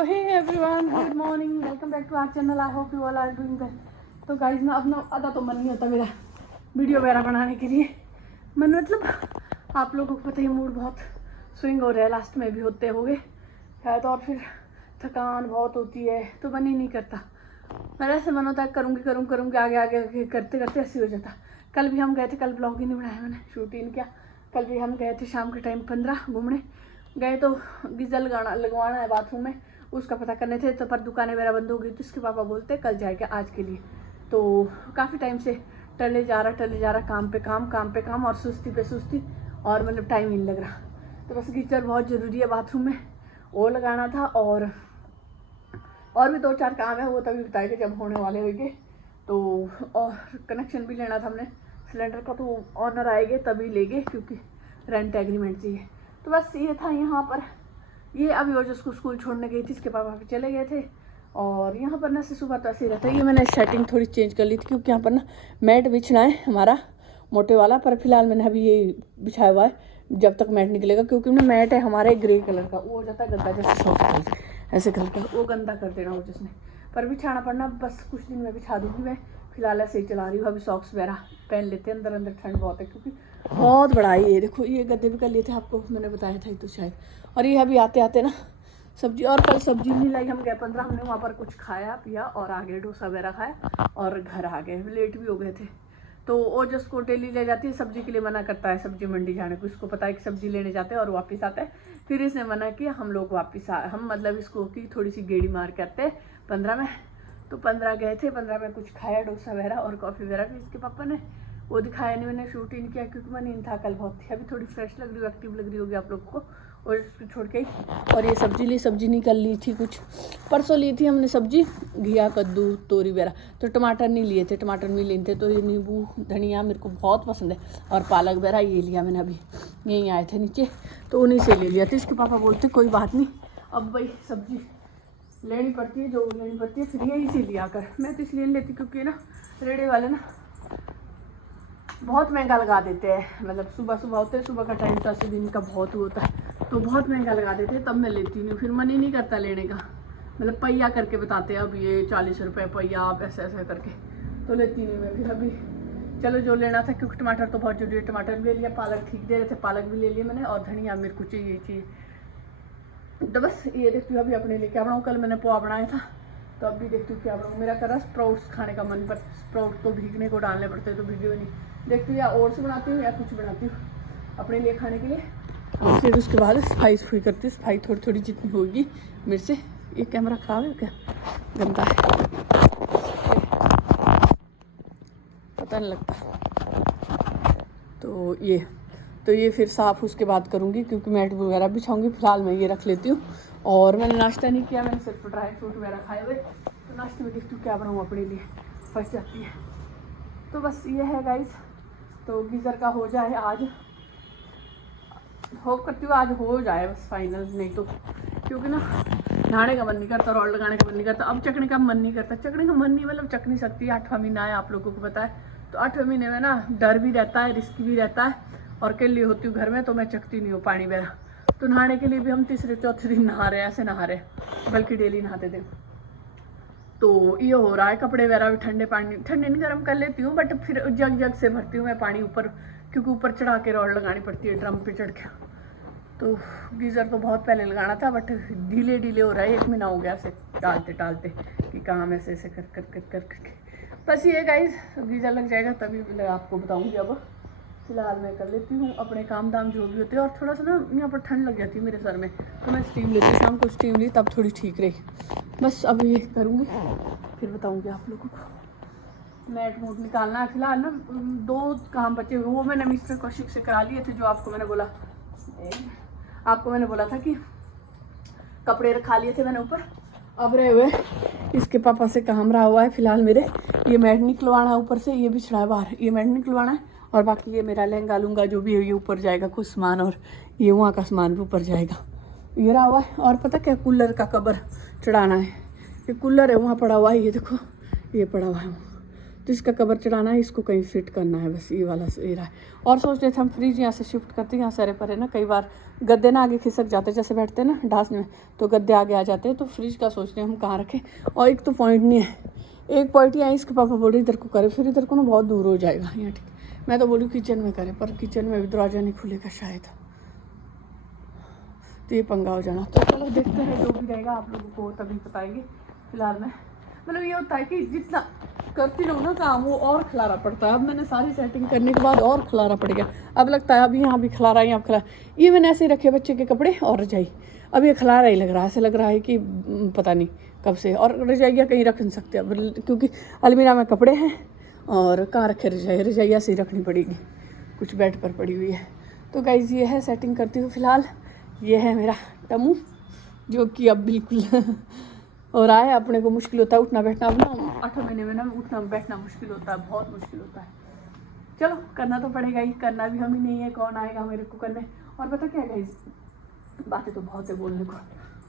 So hey everyone, good morning, welcome back to our channel. I hope you all are doing well. तो guys ना अपना आधा तो मन नहीं होता मेरा वीडियो वगैरह बनाने के लिए। मन मतलब आप लोगों को पता ही, मूड बहुत स्विंग हो रहा है, लास्ट में भी होते होंगे शायद, और फिर थकान बहुत होती है तो मन ही नहीं करता। मेरा ऐसे मन होता है करूँगी आगे आगे करते करते ऐसे हो जाता। कल भी हम गए थे, कल ब्लॉग ही नहीं बनाया मैंने, शूट ही नहीं किया। कल भी हम गए थे शाम के टाइम 15 घूमने गए, तो गीज़र लगवाना है बाथरूम में, उसका पता करने थे। तो पर दुकानें मेरा बंद हो गई, तो उसके पापा बोलते कल जाएगा आज के लिए। तो काफ़ी टाइम से टले जा रहा, काम पे काम और सुस्ती पे सुस्ती, और मतलब टाइम ही नहीं लग रहा। तो बस गीज़र बहुत ज़रूरी है बाथरूम में, वो लगाना था। और भी 2-4 काम है, वो तभी बताएंगे जब होने वाले होंगे। तो और कनेक्शन भी लेना था हमने सिलेंडर का, तो ऑनर आएंगे तभी लेंगे, क्योंकि रेंट एग्रीमेंट चाहिए। तो बस ये था यहाँ पर। ये अभी वो जिसको स्कूल छोड़ने गई थी, इसके पापा भी चले गए थे। और यहाँ पर ना से सुबह तो ऐसे ही रहता है। ये मैंने सेटिंग थोड़ी चेंज कर ली थी, क्योंकि यहाँ पर ना मैट बिछना है हमारा मोटे वाला, पर फिलहाल मैंने अभी ये बिछाया हुआ है जब तक मैट निकलेगा। क्योंकि ना मैट है हमारे ग्रे कलर का, वो हो जाता है गंदा, जैसे सॉफ्ट ऐसे कलर का, वो गंदा कर देना वो जिसने, पर बिछाना पड़ना। बस कुछ दिन में बिछा दूँगी मैं, फिलहाल ऐसे ही चला रही हूँ। अभी सॉक्स वगैरह पहन लेते हैं, अंदर ठंड बहुत है, क्योंकि बहुत बड़ा है। ये देखो, ये गद्दे भी कर लिए थे, आपको मैंने बताया था तो शायद। और ये अभी आते आते ना सब्जी, और कल सब्जी नहीं लाई, हम गए 15, हमने वहाँ पर कुछ खाया पिया और आगे डोसा वगैरह खाया और घर आ गए, लेट भी हो गए थे। तो वो जिसको डेली ले जाती है सब्जी के लिए मना करता है सब्जी मंडी जाने को, इसको पता है कि सब्जी लेने जाते हैं और वापस आते हैं। फिर इसने मना किया, हम लोग वापस हम मतलब इसको की थोड़ी सी गेड़ी मार के आते 15 में। तो 15 गए थे, 15 में कुछ खाया डोसा वगैरह और कॉफ़ी वगैरह भी इसके पापा ने, वो दिखाया नहीं, मैंने शूट ही नहीं किया क्योंकि मन इन था कल बहुत थी। अभी थोड़ी फ्रेश लग रही, एक्टिव लग रही होगी आप लोगों को। और इसको छोड़ के और ये सब्जी निकल ली थी, कुछ परसों ली थी हमने सब्जी, घिया कद्दू तोरी वगैरह। तो टमाटर नहीं लिए थे, टमाटर नहीं लिए थे, तो ये नींबू धनिया मेरे को बहुत पसंद है, और पालक वगैरह ये लिया मैंने, अभी यहीं आए थे नीचे तो उन्हीं से ले लिया। तो इसके पापा बोलते कोई बात नहीं, अब भाई सब्जी लेनी पड़ती है, जो लेनी पड़ती है, फिर यहीं से लिया कर। मैं तो इसलिए नहीं लेती क्योंकि ना रेड़े वाले ना बहुत महंगा लगा देते हैं, मतलब सुबह होते हैं, सुबह का टाइम तो ऐसे दिन का बहुत होता है, तो बहुत महंगा लगा देते हैं, तब मैं लेती नहीं, फिर मन ही नहीं करता लेने का। मतलब पहिया करके बताते हैं, अब ये 40 रुपये पहिया, आप ऐसा करके, तो लेती नहीं मैं। फिर अभी चलो जो लेना था, क्योंकि टमाटर तो बहुत जरूरी है, टमाटर भी ले लिया, पालक ठीक दे रहे थे, पालक भी ले लिया मैंने, और धनिया मेरे को चाहिए। तो बस ये देखती हूँ अभी अपने लिए क्या बनाऊँ। कल मैंने पोहा बनाया था, तो अभी देखती हूँ क्या बनाऊँ। मेरा कर रहा स्प्राउट्स खाने का मन, पर स्प्राउट तो भीगने को डालने पड़ते हैं, तो भीगे हुए नहीं। देखती हूँ या ओट्स बनाती हूँ या कुछ बनाती हूँ अपने लिए खाने के लिए। और फिर उसके बाद सफाई करती हूँ, सफाई थोड़ी जितनी होगी मेरे से। ये कैमरा खराब है क्या, गंदा है, पता नहीं लगता। तो ये फिर साफ़ उसके बाद करूँगी, क्योंकि मैट वगैरह बिछाऊँगी। फिलहाल मैं ये रख लेती हूँ। और मैंने नाश्ता नहीं किया, मैंने सिर्फ ड्राई फ्रूट वगैरह खाए हुए। तो नाश्ते में देखती हूँ क्या बनाऊँ अपने लिए, फंस जाती है। तो बस ये है गाइस। तो गीज़र का हो जाए आज, होप करती हूँ आज हो जाए बस फाइनल, नहीं तो क्योंकि ना नहाने का मन नहीं करता, रॉड लगाने का मन नहीं करता, अब चकने का मन नहीं करता। चकने का मन नहीं, मतलब चक नहीं सकती। 8वां महीना है, आप लोगों को पता है। तो 8वें महीने में ना डर भी रहता है, रिस्क भी रहता है, और अकेली होती हूँ घर में, तो मैं चकती नहीं हूँ पानी वगैरह। तो नहाने के लिए भी हम 3-4 दिन नहा रहे हैं, ऐसे नहा रहे हैं, बल्कि डेली नहाते थे। तो ये हो रहा है, कपड़े वगैरह भी ठंडे नहीं गर्म कर लेती हूँ, बट फिर जग से भरती हूँ मैं पानी ऊपर, क्योंकि ऊपर चढ़ा के रॉड लगानी पड़ती है ड्रम पे चढ़ के। तो गीज़र तो बहुत पहले लगाना था, बट डिले हो रहा है, 1 महीना हो गया ऐसे टालते कि काम ऐसे कर। बस ये गाइस, गीज़र लग जाएगा तभी मैं आपको बताऊँगी। अब फिलहाल मैं कर लेती हूँ अपने काम दाम जो भी होते हैं। और थोड़ा सा ना यहाँ पर ठंड लग जाती है मेरे सर में, तो मैं स्टीम लेती हूँ, शाम को स्टीम ली तब थोड़ी ठीक रही। बस अब ये करूँगी, फिर बताऊँगी आप लोगों को। मैट मूट निकालना है फिलहाल ना, 2 काम बचे हुए, वो मैंने मिस्टर कौशिक से करा लिए थे, जो आपको मैंने बोला था कि कपड़े रखा लिए थे मैंने ऊपर। अब रहे हुए इसके पापा से काम रहा हुआ है फिलहाल मेरे, ये मैट निकलवाना है ऊपर से, ये बिछड़ा है बाहर, ये मैट निकलवाना है, और बाकी ये मेरा लहंगा लूँगा जो भी है ये ऊपर जाएगा कुछ सामान, और ये वहाँ का सामान भी ऊपर जाएगा, ये रहा हुआ है। और पता क्या, कूलर का कवर चढ़ाना है, ये कूलर है वहाँ पड़ा हुआ है, ये देखो ये पड़ा हुआ है, तो इसका कवर चढ़ाना है, इसको कहीं फिट करना है, बस ये वाला ये रहा है। और सोच रहे थे हम फ्रिज यहाँ से शिफ्ट करते हैं, यहाँ सारे पर है ना, कई बार गद्दे ना आगे खिसक जाते, जैसे बैठते हैं ना ढासने में, तो गद्दे आगे आ जाते हैं। तो फ्रिज का सोच रहे हैं हम कहाँ रखें। और एक तो पॉइंट नहीं है, एक पॉइंट यहाँ इसके पापा बोल रहे इधर को करे, फिर इधर को ना बहुत दूर हो जाएगा यहाँ, ठीक। मैं तो बोलूँ किचन में करे, पर किचन में भी दरवाजा नहीं खुलेगा शायद, तो ये पंगा हो जाना। तो चलो देखते हैं, जो भी रहेगा आप लोगों को तभी बताएंगे। फिलहाल मैं मतलब ये होता है कि जितना करती रहूँ ना काम, वो और खिलारा पड़ता है। अब मैंने सारी सेटिंग करने के बाद और खिलारा पड़ गया। अब लगता है अभी यहाँ भी खिलारा, यहाँ खिलारा, ये मैंने ऐसे ही रखे बच्चे के कपड़े और रजाई, अब ये खिलारा ही लग रहा है, ऐसे लग रहा है कि पता नहीं कब से। और रजाइयाँ कहीं रख नहीं सकते अब, क्योंकि अलमीरा में कपड़े हैं और कहाँ रखे रजाई, रजाइया से ही रखनी पड़ेगी, कुछ बेड पर पड़ी हुई है। तो गाइज़ ये है सेटिंग करती हूँ फिलहाल। ये है मेरा टमू, जो कि अब बिल्कुल हो रहा है। अपने को मुश्किल होता है उठना बैठना, अब ना 8 महीने में ना उठना बैठना मुश्किल होता है, बहुत मुश्किल होता है। चलो करना तो पड़ेगा ही, करना भी हम ही नहीं है, कौन आएगा मेरे को करने। और पता क्या गाइस, बातें तो बहुत है बोलने को,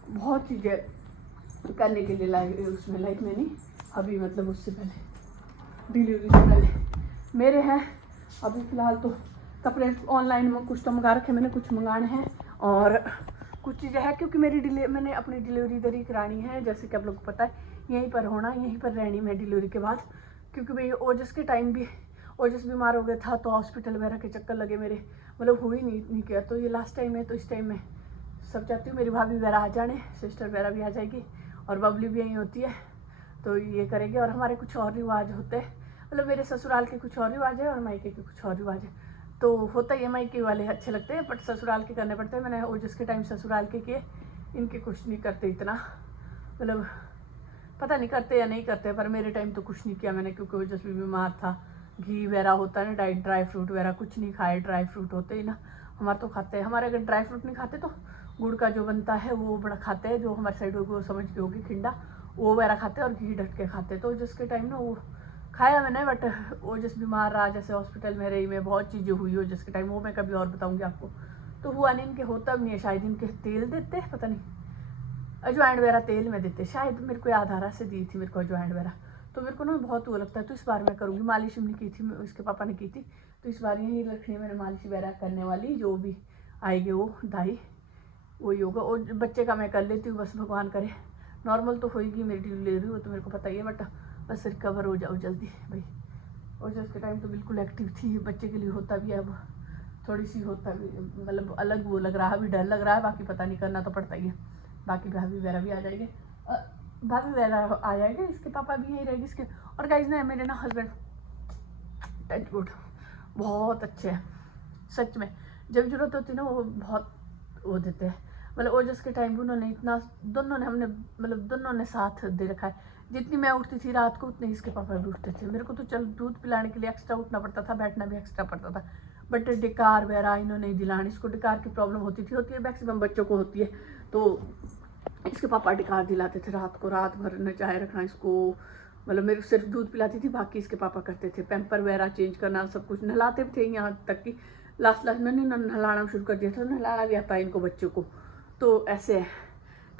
बहुत चीज़ें करने के लिए उसमें लाइफ में नहीं, अभी मतलब उससे पहले डिलीवरी से पहले मेरे हैं। अभी फ़िलहाल तो कपड़े ऑनलाइन में कुछ तो मंगा रखे मैंने, कुछ मंगाने हैं और कुछ चीज़ें हैं, क्योंकि मैंने अपनी डिलीवरी इधर ही करानी है, जैसे कि आप लोग को पता है, यहीं पर होना, यहीं पर रहनी मैं डिलीवरी के बाद। क्योंकि भाई ओजस के टाइम भी ओजस बीमार हो गया था, तो हॉस्पिटल वगैरह के चक्कर लगे मेरे, मतलब हुई नहीं किया। तो ये लास्ट टाइम है, तो इस टाइम में सब चाहती हूँ मेरी भाभी वगैरह आ जाने, सिस्टर वगैरह भी आ जाएगी, और बबली भी यहीं होती है, तो ये करेंगे। और हमारे कुछ और रिवाज होते हैं, मतलब मेरे ससुराल के कुछ और रिवाज है और मायके के कुछ और रिवाज है। तो होता ही है, मायके वाले अच्छे लगते हैं बट ससुराल के करने पड़ते हैं। मैंने ओजस के टाइम ससुराल के किए, इनके कुछ नहीं करते इतना, मतलब पता नहीं करते या नहीं करते, पर मेरे टाइम तो कुछ नहीं किया मैंने, क्योंकि ओजस भी बीमार था। घी वगैरह होता है ना, ड्राई फ्रूट वगैरह कुछ नहीं खाए, ड्राई फ्रूट होते ही ना, हमारे तो खाते हैं। हमारे अगर ड्राई फ्रूट नहीं खाते तो गुड़ का जो बनता है वो बड़ा खाते हैं, जो हमारे साइड होगी वो समझ के होगी, खिंडा, वो वगैरह खाते हैं और घी ढट के खाते। तो जिसके टाइम ना वो खाया मैंने, बट वो जिस बीमार रहा, जैसे हॉस्पिटल में रही मैं, बहुत चीज़ें हुई हो जिसके टाइम, वो मैं कभी और बताऊंगी आपको। तो हुआ नहीं, इनके होता भी नहीं है शायद, इनके तेल देते पता नहीं, अजवाइन वगैरह तेल में देते शायद, मेरे को याद आ रहा से दी थी मेरे को अजवाइन वगैरह। तो मेरे को ना बहुत वो लगता है, तो इस बार मैं करूँगी। मालिश हमने की थी, उसके पापा ने की थी, तो इस बार यही रखनी है मैंने मालिश वगैरह करने वाली, जो भी आएगी वो दाई वही होगा। और बच्चे का मैं कर लेती हूँ, बस भगवान करे नॉर्मल तो होएगी मेरी डिलीवरी, वो तो मेरे को पता ही है, बट बस रिकवर हो जाओ जल्दी भाई। और जिसके टाइम तो बिल्कुल एक्टिव थी, बच्चे के लिए होता भी है, अब थोड़ी सी होता भी, मतलब अलग वो लग रहा है, अभी डर लग रहा है, बाकी पता नहीं, करना तो पड़ता ही है। बाकी भाभी वगैरह भी आ जाएंगे, भाभी वगैरह आ जाएंगे, इसके पापा भी यहीं रहेंगे इसके। और गाइस ना मेरे ना हस्बैंड टच वुड बहुत अच्छे हैं सच में, जब जरूरत होती है ना वो बहुत वो देते हैं। मतलब ओजस के टाइम भी उन्होंने इतना, दोनों ने हमने मतलब दोनों ने साथ दे रखा है। जितनी मैं उठती थी रात को, उतने इसके पापा भी उठते थे। मेरे को तो चल दूध पिलाने के लिए एक्स्ट्रा उठना पड़ता था, बैठना भी एक्स्ट्रा पड़ता था, बट डिकार वगैरह इन्होंने नहीं दिलानी। इसको डिकार की प्रॉब्लम होती है मैक्सिमम बच्चों को होती है, तो इसके पापा डिकार दिलाते थे रात को, रात भर नचाए रखना इसको। मतलब मेरे सिर्फ दूध पिलाती थी, बाकी इसके पापा करते थे, पैम्पर वगैरह चेंज करना, सब कुछ, नहलाते भी थे, यहाँ तक कि लास्ट में नहलाना शुरू कर दिया था, नहलाना भी आता है इनको बच्चों को। तो ऐसे है,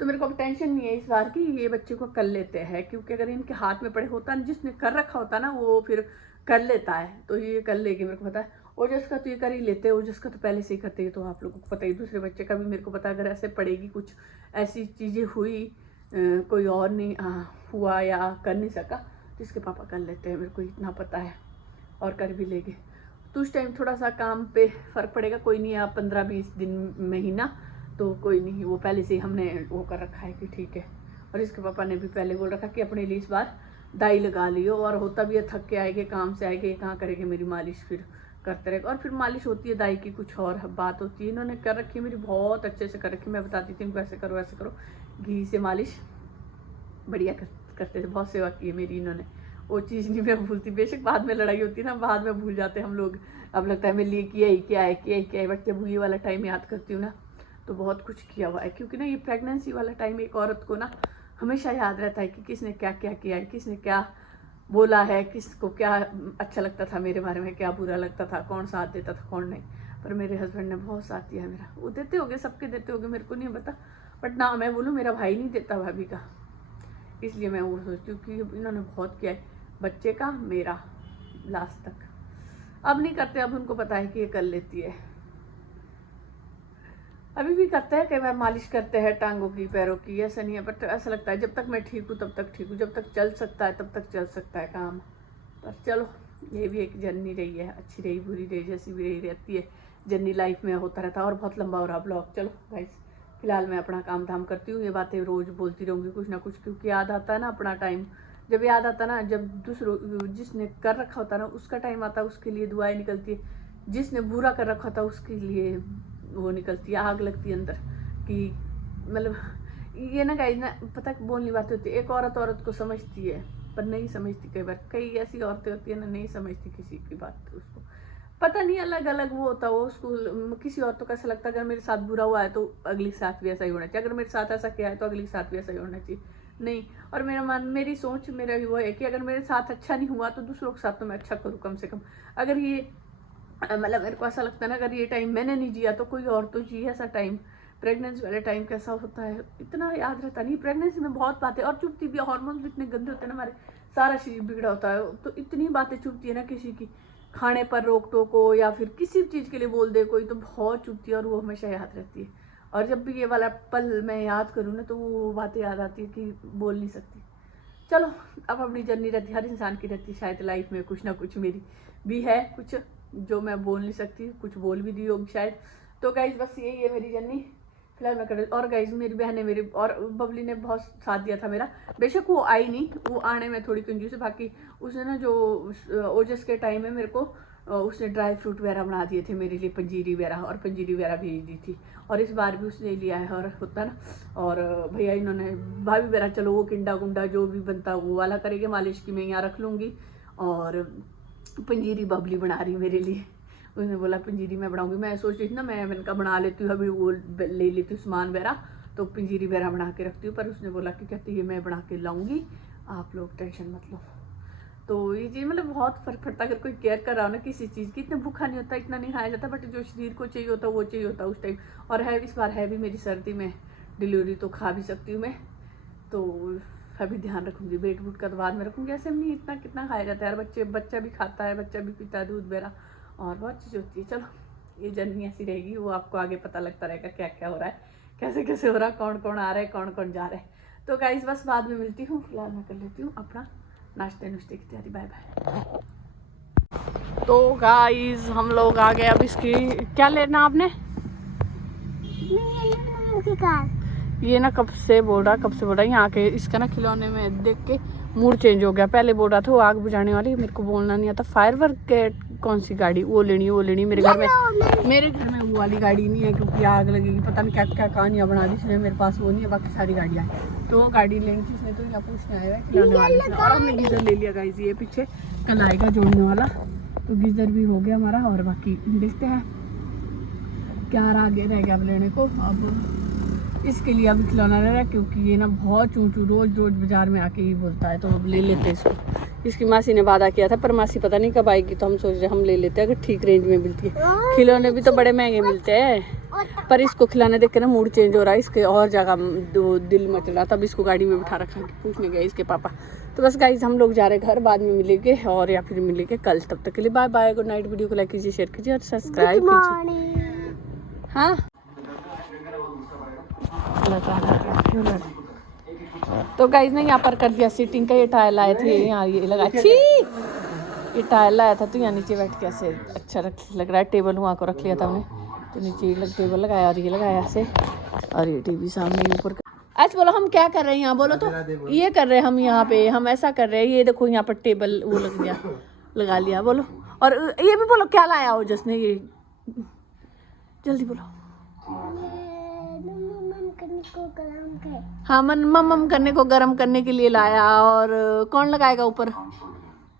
तो मेरे को अब टेंशन नहीं है इस बार की, ये बच्चे को कर लेते हैं, क्योंकि अगर इनके हाथ में पड़े होता ना, जिसने कर रखा होता ना वो फिर कर लेता है, तो ये कर लेगी, मेरे को पता है। ओजस का तो ये कर ही लेते हैं, ओजस का तो पहले से ही करते हैं, तो आप लोगों को पता ही। दूसरे बच्चे का भी मेरे को पता, अगर ऐसे पड़ेगी, कुछ ऐसी चीज़ें हुई, कोई और नहीं हुआ या कर नहीं सका, तो इसके पापा कर लेते हैं, मेरे को इतना पता है, और कर भी लेंगे। तो उस टाइम थोड़ा सा काम पे फ़र्क पड़ेगा, कोई नहीं, आप 15-20 दिन महीना, तो कोई नहीं, वो पहले से ही हमने वो कर रखा है कि ठीक है। और इसके पापा ने भी पहले बोल रखा कि अपने लिए इस बार दाई लगा लियो, और होता भी है, थक के आएंगे काम से, आएंगे कहाँ करेंगे मेरी मालिश, फिर करते रहेगा। और फिर मालिश होती है दाई की, कुछ और बात होती है। इन्होंने कर रखी है मेरी, बहुत अच्छे से कर रखी है, मैं बताती थी इनको ऐसे करो वैसे करो, घी से मालिश बढ़िया करते थे, बहुत सेवा की है मेरी इन्होंने, वो चीज़ नहीं मैं भूलती। बेशक बाद में लड़ाई होती है ना, बाद में भूल जाते हम लोग, अब लगता है मेरे लिए किया ही क्या है, किया ही क्या है, बट जब ये वाला टाइम याद करती हूँ ना, तो बहुत कुछ किया हुआ है। क्योंकि ना ये प्रेगनेंसी वाला टाइम एक औरत को ना हमेशा याद रहता है कि किसने क्या क्या किया है, किसने क्या बोला है, किसको क्या अच्छा लगता था मेरे बारे में, क्या बुरा लगता था, कौन साथ देता था कौन नहीं। पर मेरे हस्बैंड ने बहुत साथ दिया मेरा, वो देते होंगे, सबके देते होंगे, मेरे को नहीं पता, बट ना मैं बोलूँ मेरा भाई नहीं देता भाभी का, इसलिए मैं वो सोचती हूँ कि इन्होंने बहुत किया है। बच्चे का, मेरा, लास्ट तक। अब नहीं करते, अब उनको पता है कि ये कर लेती है। अभी भी करते हैं, कई बार मालिश करते हैं टांगों की, पैरों की, ऐसा नहीं है, बट ऐसा लगता है जब तक मैं ठीक हूँ तब तक ठीक हूँ, जब तक चल सकता है तब तक चल सकता है काम। पर चलो, ये भी एक जर्नी रही है, अच्छी रही बुरी रही, जैसी भी रही रहती है जर्नी, लाइफ में होता रहता है। और बहुत लंबा हो रहा ब्लॉग। चलो गाइस, फिलहाल मैं अपना काम धाम करती हूँ, ये बातें रोज़ बोलती रहूँगी कुछ ना कुछ, क्योंकि याद आता है ना अपना टाइम, जब याद आता ना, जब दूसरों जिसने कर रखा होता ना उसका टाइम आता है, उसके लिए दुआएं निकलती है, जिसने बुरा कर रखा था उसके लिए वो निकलती है, आग लगती है अंदर कि मतलब ये ना गाइस ना, पता बोलनी बातें होती है। एक औरत को समझती है पर नहीं समझती, कई बार कई ऐसी औरतें होती है ना, नहीं समझती किसी की बात, उसको पता नहीं, अलग अलग वो होता है। वो उसको किसी औरतों को ऐसा लगता है अगर मेरे साथ बुरा हुआ है तो अगली के साथ भी ऐसा ही होना चाहिए, अगर मेरे साथ ऐसा किया है तो अगली के साथ भी ऐसा ही होना चाहिए। नहीं, और मेरी सोच मेरा वो है कि अगर मेरे साथ अच्छा नहीं हुआ तो दूसरों के साथ तो मैं अच्छा करूँ कम से कम। अगर ये मतलब मेरे को ऐसा लगता है ना, अगर ये टाइम मैंने नहीं जिया तो कोई और तो जिए ऐसा टाइम। प्रेगनेंसी वाले टाइम कैसा होता है इतना याद रहता नहीं। प्रेगनेंसी में बहुत बातें और चुभती भी, हार्मोन्स भी इतने गंदे होते हैं ना, हमारे सारा शरीर बिगड़ा होता है, तो इतनी बातें चुभती है ना, किसी की खाने पर रोक टोक हो या फिर किसी भी चीज़ के लिए बोल दे कोई, तो बहुत चुभती है और वो हमेशा याद रहती है। और जब भी ये वाला पल मैं याद करूँ ना तो वो बातें याद आती है कि बोल नहीं सकती। चलो, अब अपनी जर्नी रहती है, हर इंसान की रहती है, शायद लाइफ में कुछ ना कुछ मेरी भी है, कुछ जो मैं बोल नहीं सकती, कुछ बोल भी दी होगी शायद। तो गाइज बस यही है मेरी जर्नी फिलहाल मैं कर। और गाइज मेरी बहन है, मेरी और बबली ने बहुत साथ दिया था मेरा, बेशक वो आई नहीं, वो आने में थोड़ी कंजूस है। बाकी उसने ना जो ओजस के टाइम में मेरे को उसने ड्राई फ्रूट वगैरह बना दिए थे मेरे लिए, पंजीरी वगैरह, और पंजीरी वगैरह भेज दी थी। और इस बार भी उसने लिया है, और होता ना। और भैया इन्होंने भाभी वगैरह, चलो वो किंडा गुंडा जो भी बनता वो वाला करेंगे, मालिश की मैं यहाँ रख लूँगी। और पंजीरी बबली बना रही मेरे लिए, उसने बोला पंजीरी मैं बनाऊंगी। मैं सोच रही थी ना, मैंने कहा बना लेती हूँ, अभी वो ले लेती हूँ सामान वगैरह, तो पंजीरी वगैरह बना के रखती हूँ। पर उसने बोला कि कहती है मैं बना के लाऊंगी, आप लोग टेंशन मत लो। तो ये चीज़ मतलब बहुत फर्क पड़ता है, अगर कोई केयर कर रहा हो ना किसी चीज़ की, इतना भूखा नहीं होता, इतना नहीं खाया जाता, बट जो शरीर को चाहिए होता है वो चाहिए होता है उस टाइम। और है इस बार है भी मेरी सर्दी में डिलीवरी, तो खा भी सकती हूँ मैं, तो अभी ध्यान रखूँगी। वेट वूट का तो बाद में रखूँगी, ऐसे नहीं इतना कितना खाया जाता है यार, बच्चा भी खाता है, बच्चा भी पीता है दूध वगैरह, और बहुत चीज़ होती है। चलो, ये जर्नी ऐसी रहेगी, वो आपको आगे पता लगता रहेगा क्या क्या हो रहा है, कैसे कैसे हो रहा है, कौन कौन आ रहा है, कौन कौन जा रहा है। तो गाइस बस बाद में मिलती हूँ, फिलहाल मैं कर लेती हूँ अपना नाश्ते नुश्ते की तैयारी। Bye bye. तो गाइस हम लोग आ गए, अब इसकी क्या लेना आपने? ये ना कब से बोल रहा यहाँ के इसका ना खिलौने में देख के मूड चेंज हो गया। पहले बोल रहा था वो आग बुझाने वाली, मेरे को बोलना नहीं आता। फायरवर्क के कौन सी गाड़ी, वो लेनी मेरे घर में वो वाली गाड़ी नहीं है, क्योंकि आग लगेगी, पता नहीं क्या क्या कहानियाँ बना दी इसने। मेरे पास वो नहीं है, बाकी सारी गाड़ियाँ हैं, तो वो गाड़ी लेनी थी इसने, तो यहाँ पूछने आया है खिलौने वाले से। और हमने गीजर ले लिया गाइस, ये पीछे कल आएगा जोड़ने वाला, तो गीजर भी हो गया हमारा। और बाकी देखते हैं क्या आगे रह गया अब लेने को। अब इसके लिए अभी खिलौना ले रहा है, क्योंकि ये ना बहुत चूचू रोज बाजार में आके ही बोलता है, तो अब ले लेते हैं इसको। इसकी मासी ने वादा किया था, पर मासी पता नहीं कब आएगी, तो हम सोच रहे हम ले लेते हैं, अगर ठीक रेंज में मिलती है। खिलौने भी तो बड़े महंगे मिलते हैं, पर इसको खिलौने देख के ना मूड चेंज हो रहा है, इसके और जगह दिल मच रहा, तब इसको गाड़ी में बिठा रखा, पूछने गए इसके पापा। तो बस गाइस हम लोग जा रहे घर, बाद में मिलेंगे, और या फिर मिलेंगे कल। तब तक के लिए bye bye, good night. Video को लाइक कीजिए, शेयर कीजिए और सब्सक्राइब कीजिए। हाँ, तो गाइस ने यहाँ पर कर दिया सीटिंग का, ये टायर लाए थे यहाँ, ये लगा ये टायर लाया था, तो यहाँ नीचे बैठ के ऐसे अच्छा लग रहा है। टेबल वहाँ को रख लिया था हमने, तो नीचे टेबल लगाया और ये लगाया ऐसे, और ये टीवी सामने ऊपर। आज बोलो हम क्या कर रहे हैं यहाँ, बोलो तो। ये कर रहे हैं हम यहाँ पे, हम ऐसा कर रहे हैं, ये देखो यहाँ पर टेबल वो लगा लिया, बोलो। और ये भी बोलो क्या लाया हो जिसने, ये जल्दी बोलो। हाँ, मम करने को गरम करने के लिए लाया। और कौन लगाएगा ऊपर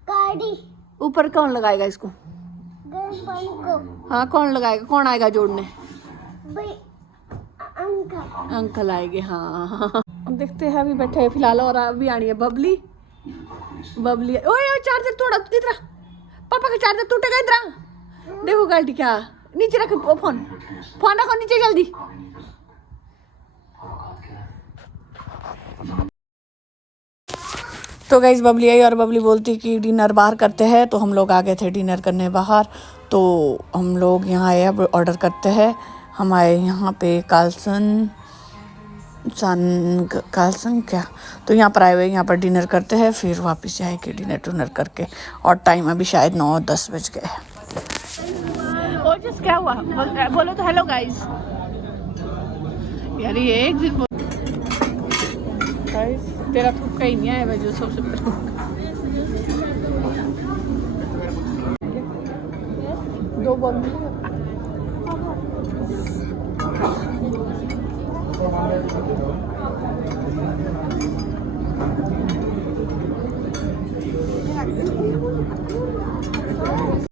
गाड़ी, ऊपर कौन लगाएगा इसको, गर्म पानी को। हाँ, कौन लगाएगा, कौन आएगा जोड़ने, अंकल आएंगे। हाँ देखते हैं, अभी बैठे हैं फिलहाल। और अभी आनी है बबली। ओए चार्जर तोड़ा इधर, पापा का चार्जर टूटेगा इधर। देखो गाड़ी क्या, नीचे रख फोन रखो नीचे जल्दी। तो गाइस बबली आई और बबली बोलती कि डिनर बाहर करते हैं, तो हम लोग आ गए थे डिनर करने बाहर। तो हम लोग यहाँ आए, अब ऑर्डर करते हैं। हम आए यहाँ पे कालसन क्या, तो यहाँ पर आए हुए, यहाँ पर डिनर करते हैं, फिर वापस जाएंगे डिनर करके। और टाइम अभी शायद 9-10 बज गए। और जस्ट क्या हुआ, बोलो तो हेलो गाइस। यार ये एक दिन गाइस तेरा थुक्का ही नहीं आया भाई, जो सबसे पहले 2 बॉल मिले।